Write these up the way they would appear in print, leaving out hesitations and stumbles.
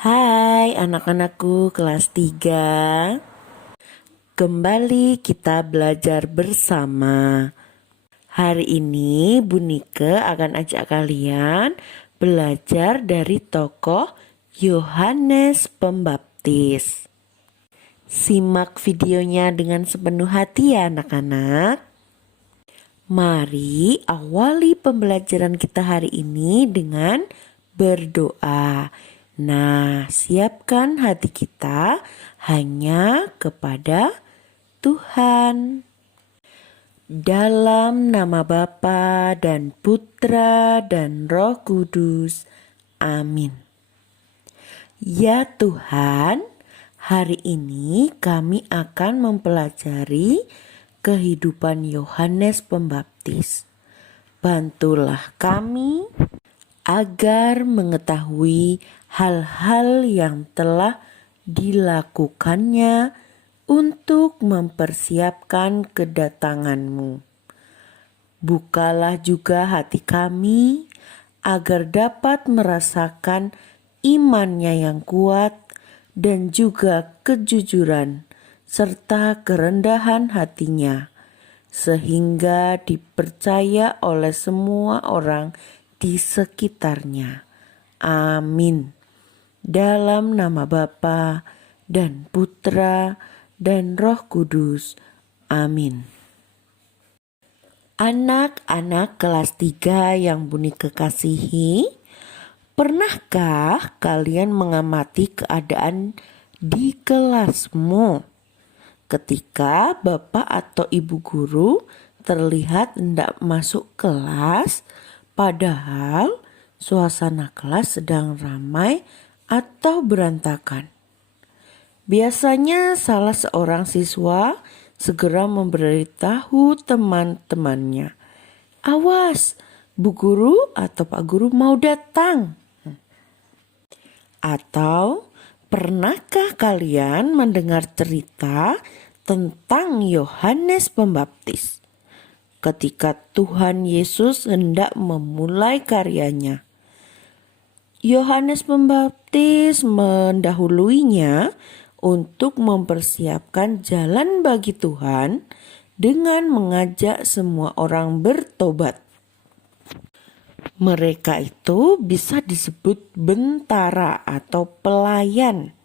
Hai anak-anakku kelas 3. Kembali kita belajar bersama. Hari ini Bu Nike akan ajak kalian belajar dari tokoh Yohanes Pembaptis. Simak videonya dengan sepenuh hati ya anak-anak. Mari awali pembelajaran kita hari ini dengan berdoa. Nah, siapkan hati kita hanya kepada Tuhan. Dalam nama Bapa dan Putra dan Roh Kudus. Amin. Ya Tuhan, hari ini kami akan mempelajari kehidupan Yohanes Pembaptis. Bantulah kami agar mengetahui hal-hal yang telah dilakukannya untuk mempersiapkan kedatangan-Mu. Bukalah juga hati kami agar dapat merasakan imannya yang kuat dan juga kejujuran serta kerendahan hatinya, sehingga dipercaya oleh semua orang di sekitarnya. Amin. Dalam nama Bapa dan Putra dan Roh Kudus. Amin. Anak-anak kelas 3 yang Bu Nike kasihi, pernahkah kalian mengamati keadaan di kelasmu ketika bapak atau ibu guru terlihat hendak masuk kelas, padahal suasana kelas sedang ramai atau berantakan? Biasanya salah seorang siswa segera memberitahu teman-temannya, "Awas, Bu Guru atau Pak Guru mau datang." Atau pernahkah kalian mendengar cerita tentang Yohanes Pembaptis ketika Tuhan Yesus hendak memulai karyanya? Yohanes Pembaptis mendahuluinya untuk mempersiapkan jalan bagi Tuhan dengan mengajak semua orang bertobat. Mereka itu bisa disebut bentara atau pelayan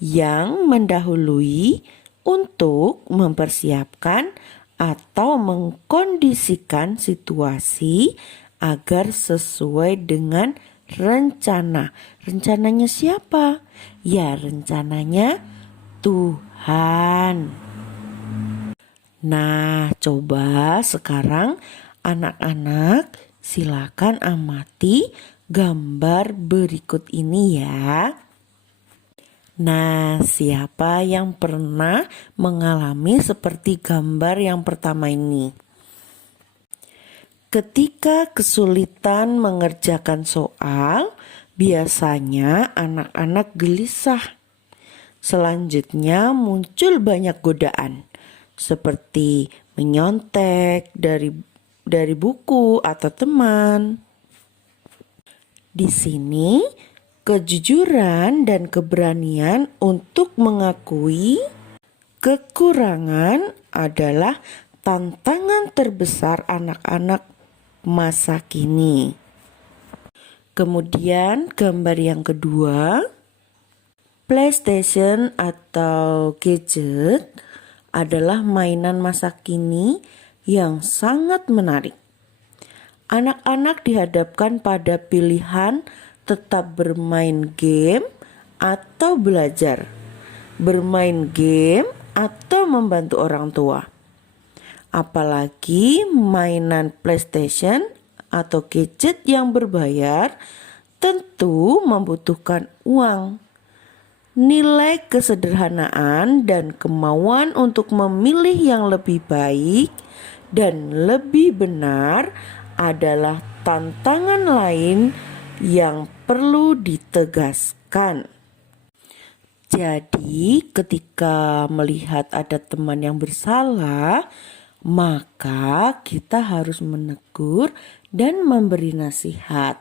yang mendahului untuk mempersiapkan atau mengkondisikan situasi agar sesuai dengan rencana. Rencananya siapa? Ya, rencananya Tuhan. Nah, coba sekarang anak-anak silakan amati gambar berikut ini ya. Nah, siapa yang pernah mengalami seperti gambar yang pertama ini? Ketika kesulitan mengerjakan soal, biasanya anak-anak gelisah. Selanjutnya muncul banyak godaan, seperti menyontek dari buku atau teman. Di sini, kejujuran dan keberanian untuk mengakui kekurangan adalah tantangan terbesar anak-anak masa kini. Kemudian gambar yang kedua, PlayStation atau gadget adalah mainan masa kini yang sangat menarik. Anak-anak dihadapkan pada pilihan tetap bermain game atau belajar, bermain game atau membantu orang tua. Apalagi mainan PlayStation atau gadget yang berbayar tentu membutuhkan uang. Nilai kesederhanaan dan kemauan untuk memilih yang lebih baik dan lebih benar adalah tantangan lain yang perlu ditegaskan. Jadi, ketika melihat ada teman yang bersalah, maka kita harus menegur dan memberi nasihat.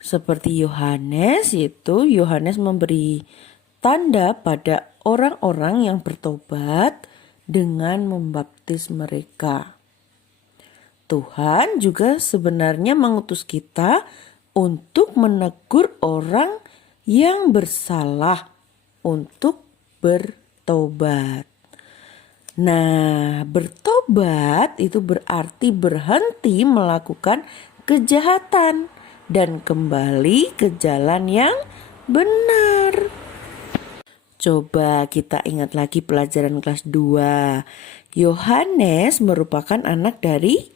Seperti Yohanes, yaitu Yohanes memberi tanda pada orang-orang yang bertobat dengan membaptis mereka. Tuhan juga sebenarnya mengutus kita untuk menegur orang yang bersalah untuk bertobat. Nah, bertobat itu berarti berhenti melakukan kejahatan dan kembali ke jalan yang benar. Coba kita ingat lagi pelajaran kelas 2. Yohanes merupakan anak dari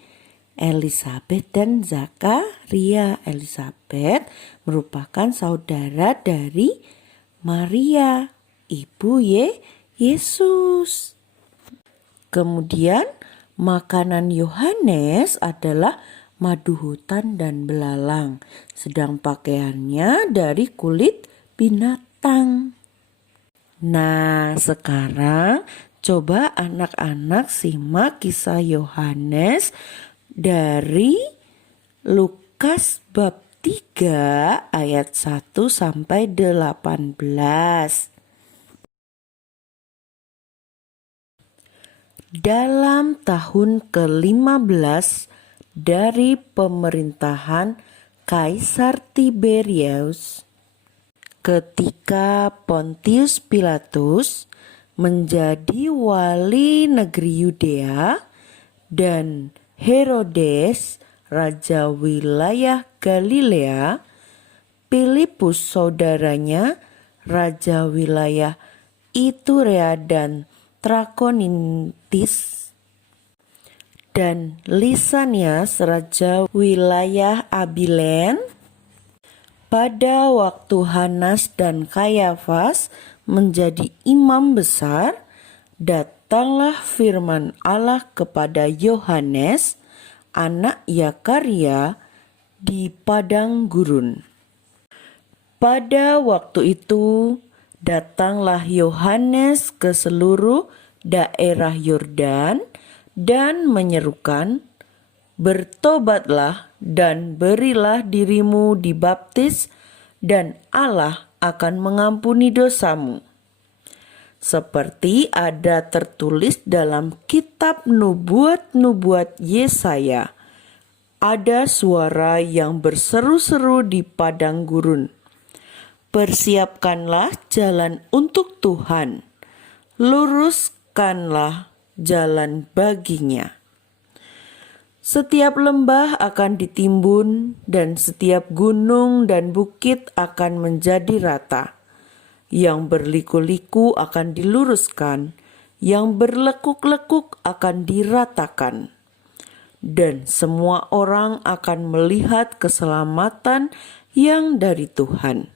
Elisabet dan Zakaria. Elisabet merupakan saudara dari Maria, ibu Yesus. Kemudian makanan Yohanes adalah madu hutan dan belalang, sedang pakaiannya dari kulit binatang. Nah, sekarang coba anak-anak simak kisah Yohanes dari Lukas bab 3 ayat 1 sampai 18. Dalam tahun ke-15 dari pemerintahan Kaisar Tiberius, ketika Pontius Pilatus menjadi wali negeri Yudea dan Herodes raja wilayah Galilea, Filipus saudaranya raja wilayah Iturea dan Trakonintis, dan Lisanias raja wilayah Abilen. Pada waktu Hanas dan Kayafas menjadi imam besar, datanglah firman Allah kepada Yohanes, anak Zakaria, di padang gurun. Pada waktu itu, datanglah Yohanes ke seluruh daerah Yordan dan menyerukan, "Bertobatlah dan berilah dirimu dibaptis, dan Allah akan mengampuni dosamu." Seperti ada tertulis dalam kitab nubuat-nubuat Yesaya, ada suara yang berseru-seru di padang gurun, "Persiapkanlah jalan untuk Tuhan, luruskanlah jalan baginya." Setiap lembah akan ditimbun dan setiap gunung dan bukit akan menjadi rata. Yang berliku-liku akan diluruskan, yang berlekuk-lekuk akan diratakan. Dan semua orang akan melihat keselamatan yang dari Tuhan.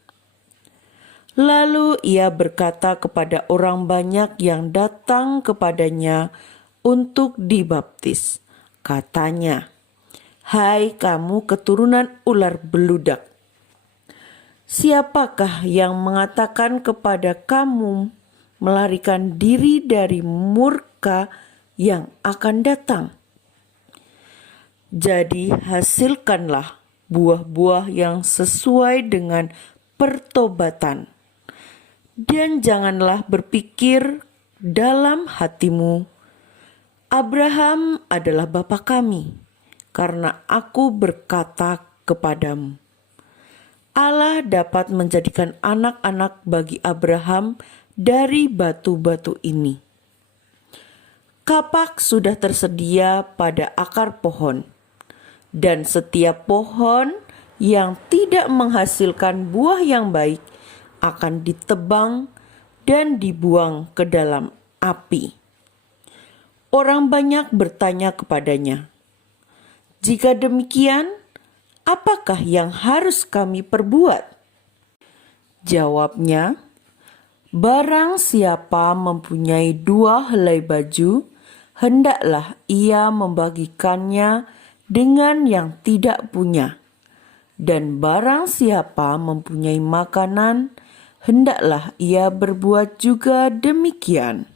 Lalu ia berkata kepada orang banyak yang datang kepadanya untuk dibaptis. Katanya, "Hai kamu keturunan ular beludak, siapakah yang mengatakan kepada kamu melarikan diri dari murka yang akan datang? Jadi hasilkanlah buah-buah yang sesuai dengan pertobatan. Dan janganlah berpikir dalam hatimu, 'Abraham adalah bapa kami,' karena aku berkata kepadamu, Allah dapat menjadikan anak-anak bagi Abraham dari batu-batu ini. Kapak sudah tersedia pada akar pohon, dan setiap pohon yang tidak menghasilkan buah yang baik akan ditebang dan dibuang ke dalam api." Orang banyak bertanya kepadanya, "Jika demikian, apakah yang harus kami perbuat?" Jawabnya, "Barang siapa mempunyai 2 helai baju, hendaklah ia membagikannya dengan yang tidak punya. Dan barang siapa mempunyai makanan, hendaklah ia berbuat juga demikian."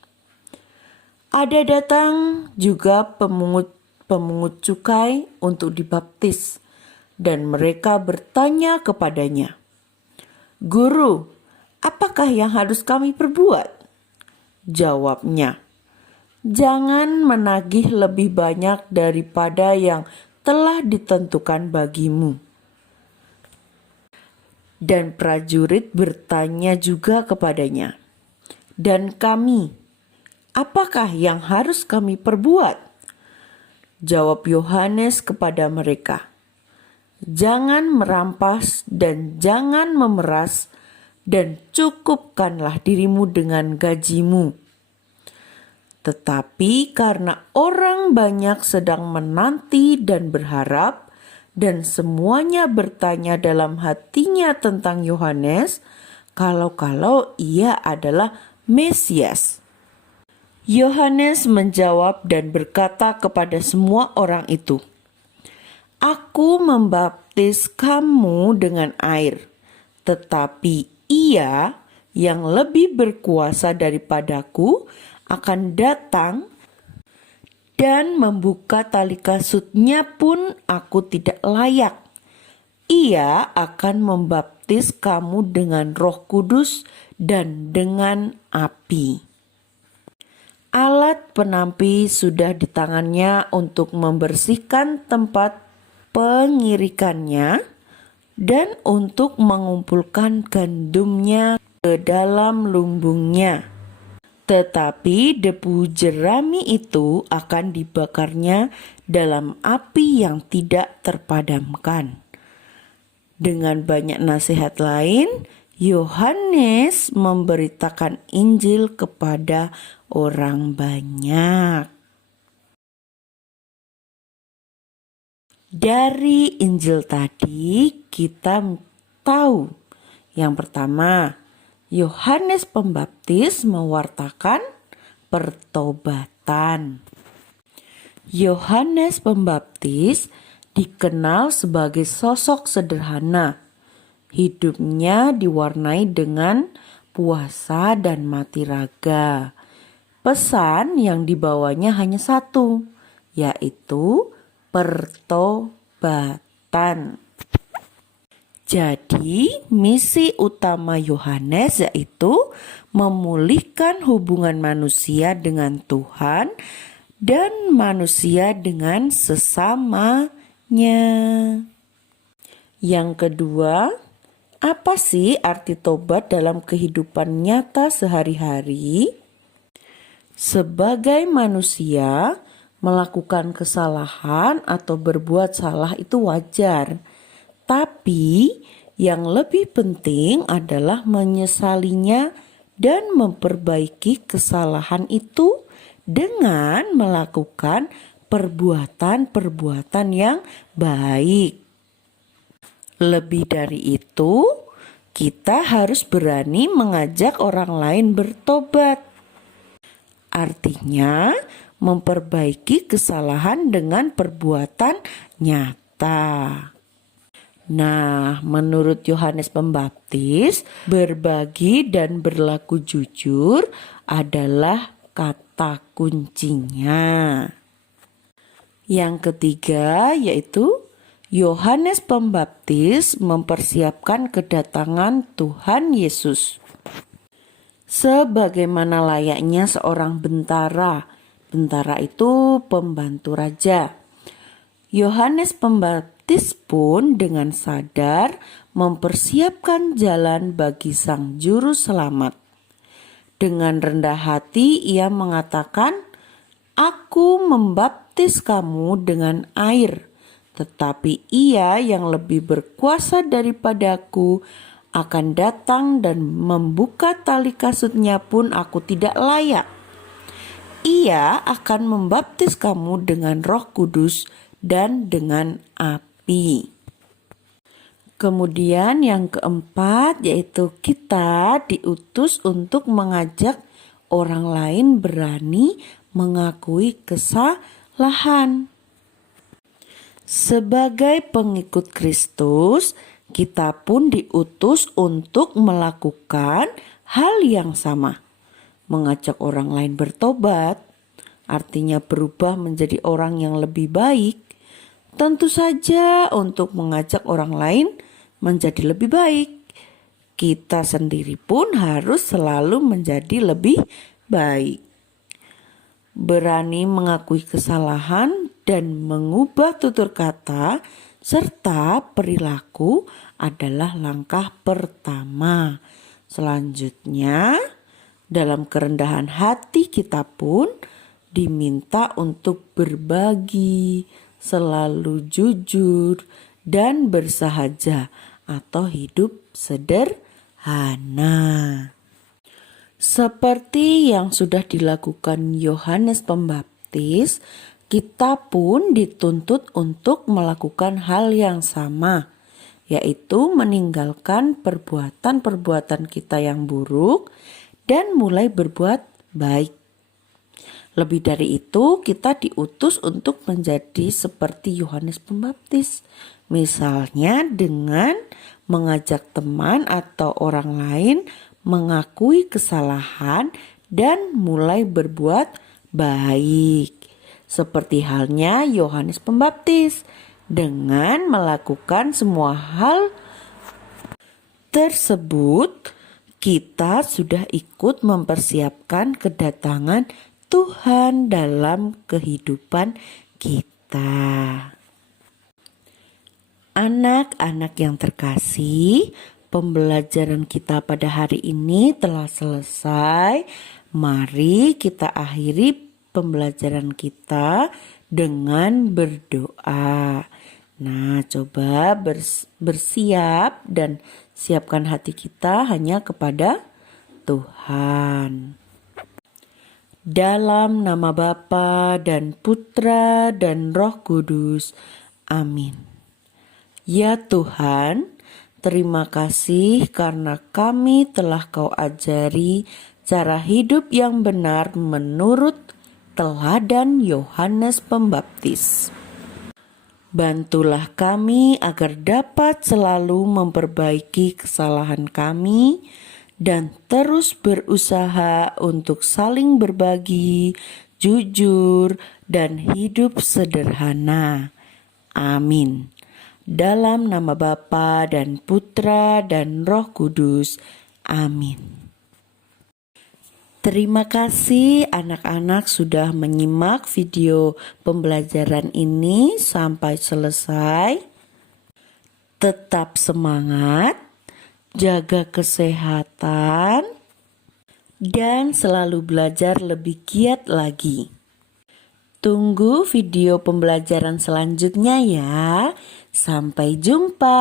Ada datang juga pemungut cukai untuk dibaptis, dan mereka bertanya kepadanya, "Guru, apakah yang harus kami perbuat?" Jawabnya, "Jangan menagih lebih banyak daripada yang telah ditentukan bagimu." Dan prajurit bertanya juga kepadanya, "Dan kami, apakah yang harus kami perbuat?" Jawab Yohanes kepada mereka, "Jangan merampas dan jangan memeras, dan cukupkanlah dirimu dengan gajimu." Tetapi karena orang banyak sedang menanti dan berharap, dan semuanya bertanya dalam hatinya tentang Yohanes, kalau-kalau ia adalah Mesias. Yohanes menjawab dan berkata kepada semua orang itu, "Aku membaptis kamu dengan air, tetapi Ia yang lebih berkuasa daripadaku akan datang, dan membuka tali kasutnya pun aku tidak layak. Ia akan membaptis kamu dengan Roh Kudus dan dengan api." Alat penampi sudah di tangannya untuk membersihkan tempat pengirikannya dan untuk mengumpulkan gandumnya ke dalam lumbungnya. Tetapi debu jerami itu akan dibakarnya dalam api yang tidak terpadamkan. Dengan banyak nasihat lain, Yohanes memberitakan Injil kepada orang banyak. Dari Injil tadi kita tahu, yang pertama, Yohanes Pembaptis mewartakan pertobatan. Yohanes Pembaptis dikenal sebagai sosok sederhana. Hidupnya diwarnai dengan puasa dan mati raga. Pesan yang dibawanya hanya satu, yaitu pertobatan. Jadi, misi utama Yohanes yaitu memulihkan hubungan manusia dengan Tuhan dan manusia dengan sesamanya. Yang kedua, apa sih arti tobat dalam kehidupan nyata sehari-hari? Sebagai manusia, melakukan kesalahan atau berbuat salah itu wajar. Tapi yang lebih penting adalah menyesalinya dan memperbaiki kesalahan itu dengan melakukan perbuatan-perbuatan yang baik. Lebih dari itu, kita harus berani mengajak orang lain bertobat. Artinya, memperbaiki kesalahan dengan perbuatan nyata. Nah, menurut Yohanes Pembaptis, berbagi dan berlaku jujur adalah kata kuncinya. Yang ketiga yaitu Yohanes Pembaptis mempersiapkan kedatangan Tuhan Yesus. Sebagaimana layaknya seorang bentara. Bentara itu pembantu raja. Yohanes Pembaptis pun dengan sadar mempersiapkan jalan bagi sang juru selamat. Dengan rendah hati ia mengatakan, "Aku membaptis kamu dengan air, tetapi Ia yang lebih berkuasa daripadaku akan datang dan membuka tali kasutnya pun aku tidak layak. Ia akan membaptis kamu dengan Roh Kudus dan dengan api." Kemudian yang keempat yaitu kita diutus untuk mengajak orang lain berani mengakui kesalahan. Sebagai pengikut Kristus, kita pun diutus untuk melakukan hal yang sama. Mengajak orang lain bertobat, artinya berubah menjadi orang yang lebih baik. Tentu saja untuk mengajak orang lain menjadi lebih baik. Kita sendiri pun harus selalu menjadi lebih baik. Berani mengakui kesalahan dan mengubah tutur kata serta perilaku adalah langkah pertama. Selanjutnya, dalam kerendahan hati kita pun diminta untuk berbagi, selalu jujur, dan bersahaja atau hidup sederhana. Seperti yang sudah dilakukan Yohanes Pembaptis, kita pun dituntut untuk melakukan hal yang sama, yaitu meninggalkan perbuatan-perbuatan kita yang buruk dan mulai berbuat baik. Lebih dari itu, kita diutus untuk menjadi seperti Yohanes Pembaptis. Misalnya dengan mengajak teman atau orang lain mengakui kesalahan dan mulai berbuat baik. Seperti halnya Yohanes Pembaptis dengan melakukan semua hal tersebut, kita sudah ikut mempersiapkan kedatangan Tuhan dalam kehidupan kita. Anak-anak yang terkasih, pembelajaran kita pada hari ini telah selesai. Mari kita akhiri pembelajaran kita dengan berdoa. Nah, coba bersiap dan siapkan hati kita hanya kepada Tuhan. Dalam nama Bapa dan Putra dan Roh Kudus. Amin. Ya Tuhan, terima kasih karena kami telah Kau ajari cara hidup yang benar menurut teladan Yohanes Pembaptis. Bantulah kami agar dapat selalu memperbaiki kesalahan kami dan terus berusaha untuk saling berbagi, jujur, dan hidup sederhana. Amin. Dalam nama Bapa dan Putra dan Roh Kudus. Amin. Terima kasih anak-anak sudah menyimak video pembelajaran ini sampai selesai. Tetap semangat, jaga kesehatan, dan selalu belajar lebih giat lagi. Tunggu video pembelajaran selanjutnya ya. Sampai jumpa.